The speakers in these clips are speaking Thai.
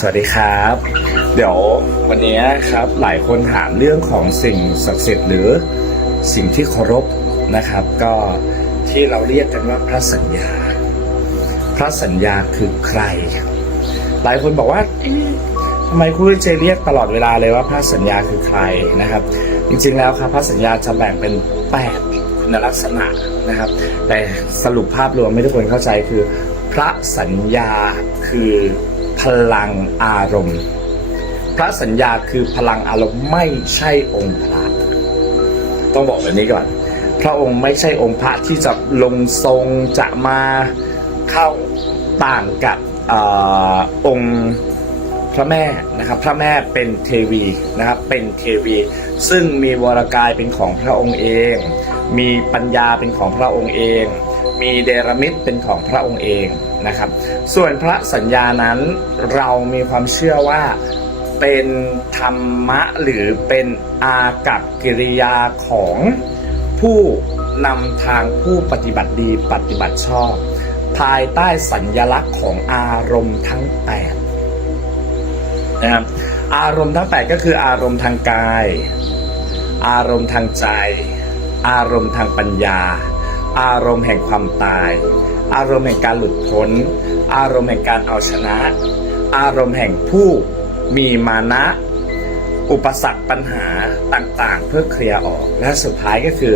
สวัสดีครับ เดี๋ยววันนี้ครับหลายคนถามเรื่องของสิ่งศักดิ์สิทธิ์หรือสิ่งที่เคารพนะครับ ก็ที่เราเรียกกันว่าพระสัญญา พระสัญญาคือใคร หลายคนบอกว่าทำไมคุณเจเรียกตลอดเวลาเลยว่าพระสัญญาคือใครนะครับ จริงๆแล้วครับพระสัญญาจะแบ่งเป็นแปดคุณลักษณะนะครับ แต่สรุปภาพรวมให้ทุกคนเข้าใจคือ พระสัญญาคือ พลังอารมณ์ พระสัญญาคือพลังอารมณ์ไม่ใช่องค์พระต้องบอกแบบนี้ก่อน พระองค์ไม่ใช่องค์พระที่จะลงทรงจะมาเข้าต่างกับออองค์พระแม่นะครับพระแม่เป็นเทวีนะครับเป็นเทวี ซึ่งมีวรกายเป็นของพระองค์เอง มีปัญญาเป็นของพระองค์เอง มีเดรมิตเป็นของพระองค์เองนะครับ ส่วนพระสัญญานั้นเรามีความเชื่อว่าเป็นธรรมะหรือเป็นอากับกิริยาของผู้นำทางผู้ปฏิบัติดีปฏิบัติชอบ ภายใต้สัญญลักษณ์ของอารมณ์ทั้งแปดนะครับอารมณ์ทั้งแปดก็คืออารมณ์ทางกาย อารมณ์ทางใจ อารมณ์ทางปัญญา อารมณ์แห่งความตาย อารมณ์แห่งการหลุดพ้น อารมณ์แห่งการเอาชนะ อารมณ์แห่งผู้มีมานะ อุปสรรคปัญหาต่างๆ เพื่อเคลียร์ออก และสุดท้ายก็คือ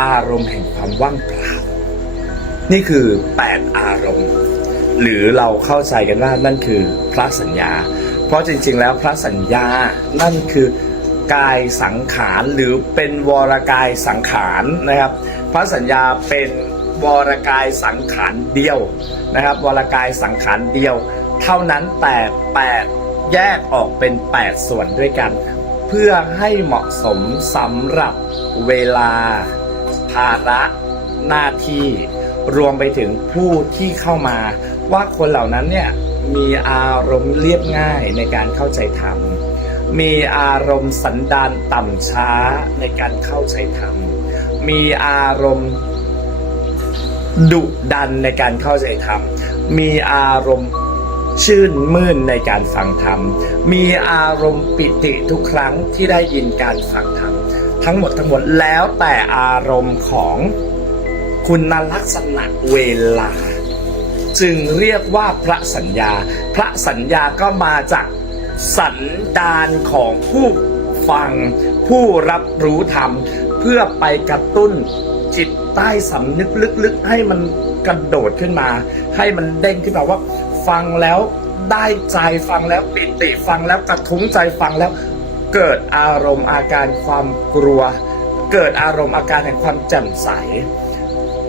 อารมณ์แห่งความว่างเปล่า นี่คือ 8 อารมณ์ หรือเราเข้าใจกันว่านั่นคือพระสัญญา เพราะจริงๆ แล้วพระสัญญานั่นคือกายสังขารหรือเป็นวรกายสังขารนะครับ พระสัญญาเป็นวรกายสังขารเดียวนะครับ วรกายสังขารเดียว เท่านั้นแต่8แยกออกเป็น 8 ส่วนด้วยกัน เพื่อให้เหมาะสมสำหรับเวลา ภาระหน้าที่ รวมไปถึงผู้ที่เข้ามา ว่าคนเหล่านั้นเนี่ยมีอารมณ์เรียบง่ายในการเข้าใจธรรมมีอารมณ์สันดานต่ำช้าในการเข้าใจธรรม มีอารมณ์ดุดันในการเข้าใจธรรม มีอารมณ์ชื่นมื่นในการฟังธรรม มีอารมณ์ปิติทุกครั้งที่ได้ยินการฟังธรรม ทั้งหมดทั้งมวลแล้วแต่อารมณ์ของคุณลักษณะเวลา จึงเรียกว่าพระสัญญา พระสัญญาก็มาจากสันดานของผู้ ฟังผู้รับรู้ธรรม เพื่อไปกระตุ้นจิตใต้สำนึกลึกๆ ให้มันกระโดดขึ้นมา ให้มันเด้งขึ้นมาว่า ฟังแล้วได้ใจฟังแล้วปิติฟังแล้วกระทุ้งใจฟังแล้วเกิดอารมณ์อาการความกลัว เกิดอารมณ์อาการแห่งความแจ่มใส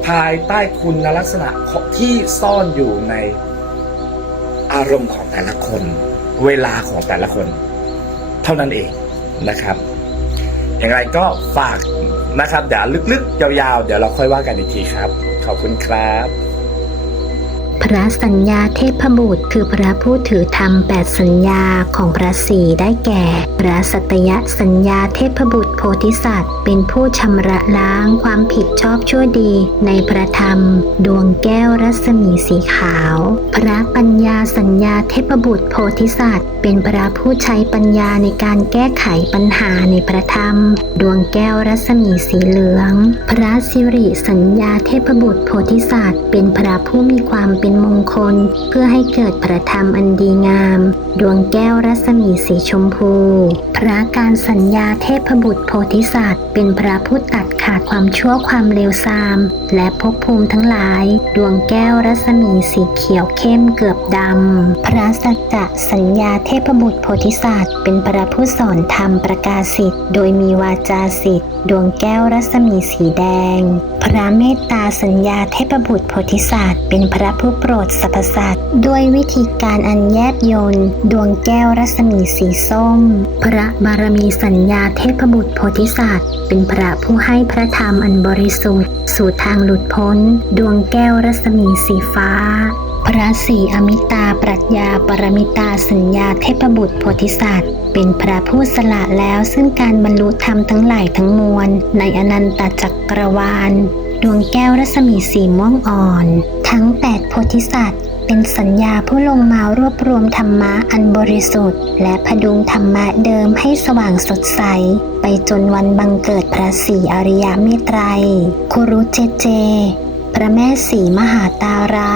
ภายใต้คุณลักษณะที่ซ่อนอยู่ในอารมณ์ของแต่ละคน เวลาของแต่ละคน เท่านั้นเอง นะครับ อย่างไรก็ฝากนะครับเดี๋ยวลึกๆ ยาวๆ เดี๋ยวเราค่อยว่ากันอีกทีครับ ขอบคุณครับ พระสัญญาเทพบุตรคือพระผู้ถือธรรมแปดสัญญาของพระสีได้แก่ พระสัตยสัญญาเทพบุตรโพธิสัตว์ เป็นผู้ชำระล้างความผิดชอบชั่วดีในพระธรรม ดวงแก้วรัศมีสีขาว พระปัญญาสัญญาเทพบุตรโพธิสัตว์ เป็นพระผู้ใช้ปัญญาในการแก้ไขปัญหาในพระธรรม ดวงแก้วรัศมีสีเหลือง พระสิริสัญญาเทพบุตรโพธิสัตว์ เป็นพระผู้มีความเป็นมงคล เพื่อให้เกิดพระธรรมอันดีงาม ดวงแก้วรัศมีสีชมพู พระการสัญญาเทพบุตรโพธิสัตว์ เป็นพระผู้ตัดขาดความชั่วความเลวทราม และภพภูมิทั้งหลาย ดวงแก้วรัศมีสีเขียวเข้มเกือบดำ พระสัจจะสัญญาเทพบุตรโพธิสัตว์ เป็นพระผู้สอนธรรมประกาศสิทธิ์ โดยมีวาจาสิทธิ์ ดวงแก้วรัศมีสีแดง พระเมตตาสัญญาเทพบุตรโพธิสัตว์ เป็นพระผู้ปรดสรรพสัตว์ด้วยวิธีการอันแยบยนต์ดวงแก้วรัศมีสีส้ม พระบารมีสัญญาเทพบุตรโพธิสัตว์ เป็นพระผู้ให้พระธรรมอันบริสุทธิ์ สู่ทางหลุดพ้น ดวงแก้วรัศมีสีฟ้า พระศรีอมิตาปรัชญาปรมิตาสัญญาเทพบุตรโพธิสัตว์ เป็นพระผู้สละแล้วซึ่งการบรรลุธรรมทั้งหลายทั้งมวล ในอนันตจักรวาล ดวงแก้วรัศมีสีม่วงอ่อน ทั้งแปดโพธิสัตว์เป็นสัญญาผู้ลงมารวบรวมธรรมะอันบริสุทธิ์ และพดุงธรรมะเดิมให้สว่างสดใส ไปจนวันบังเกิดพระศรีอริยเมตไตรคุรุเจเจ พระแม่ศรีมหาตารา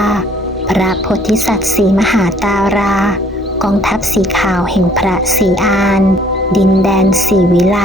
พระโพธิสัตว์สีมหาตารา กองทัพสีขาวแห่งพระสีอาน ดินแดนสีวิไล